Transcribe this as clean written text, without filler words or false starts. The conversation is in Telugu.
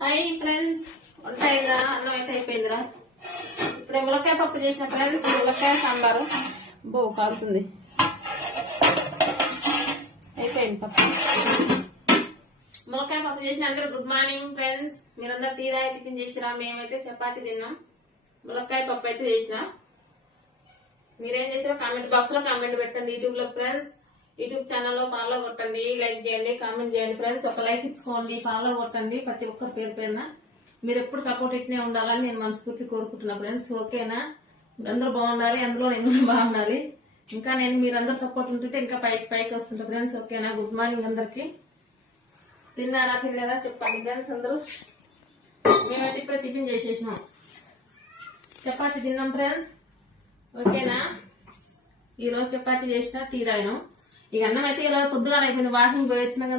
హాయ్ ఫ్రెండ్స్, వంట అయిందా? అన్నం అయితే అయిపోయిందిరా. ఇప్పుడు ములక్కాయ పప్పు చేసిన ఫ్రెండ్స్, ములక్కాయ సాంబారు. బో కాలుతుంది. అయిపోయింది పప్పు. ములక్కాయ పప్పు చేసిన అందరూ గుడ్ మార్నింగ్ ఫ్రెండ్స్. మీరందరూ టీ తాగి టిఫిన్ చేసిరా? మేమైతే చపాతీ తిన్నాం. ములక్కాయ పప్పు అయితే చేసిన. మీరేం చేసారో కామెంట్ బాక్స్ లో కామెంట్ పెట్టండి. యూట్యూబ్ లో ఫ్రెండ్స్, యూట్యూబ్ ఛానల్లో ఫాలో కొట్టండి, లైక్ చేయండి, కామెంట్ చేయండి ఫ్రెండ్స్. ఒక లైక్ ఇచ్చుకోండి, ఫాలో కొట్టండి. ప్రతి ఒక్కరు పేరు పేరున మీరు ఎప్పుడు సపోర్ట్ ఇట్నే ఉండాలని నేను మనస్ఫూర్తి కోరుకుంటున్నా ఫ్రెండ్స్. ఓకేనా? అందరూ బాగుండాలి, అందులో నేను బాగుండాలి. ఇంకా నేను మీరందరూ సపోర్ట్ ఉంటుంటే ఇంకా పైకి వస్తుంటా ఫ్రెండ్స్. ఓకేనా? గుడ్ మార్నింగ్ అందరికి. తిన్నారా తినలేదా చెప్పండి ఫ్రెండ్స్ అందరూ. మేమైతే ఇప్పుడు టిఫిన్ చేసేసినాం, చపాతీ తిన్నాం ఫ్రెండ్స్. ఓకేనా? ఈ రోజు చపాతీ చేసిన, టీ తాగినాం. ఇక అన్నం అయితే ఇలా పొద్దుగా అయిపోయింది. వాకింగ్ పోయి వచ్చినాం కదా.